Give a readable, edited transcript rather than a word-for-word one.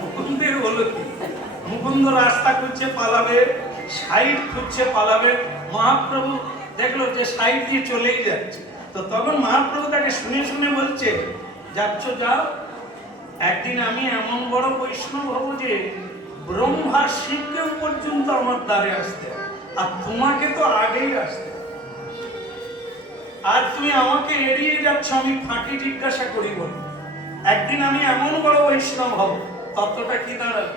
মুকুন্দের হলো কি, মুকুন্দ রাস্তা খুঁজছে পালাবে, সাইড খুঁজছে পালাবে। মহাপ্রভু দেখলো যে সাইড দিয়ে চলেই যাচ্ছে, তো তখন মহাপ্রভু তাকে শুনে শুনে বলছে, যাচ্ছ যাও, একদিন আমি এমন বড় বৈষ্ণব হব যে ব্রহ্মা শিবকেও পর্যন্ত আমার দ্বারে আসতে, আর তোমাকে তো আগেই আসতে, আর তুমি আমাকে এড়িয়ে যাচ্ছ। আমি ফাঁকি জিজ্ঞাসা করি বলি, একদিন আমি এমন বড় বৈষ্ণব হব। তত্ত্বটা কি দাঁড়ালো?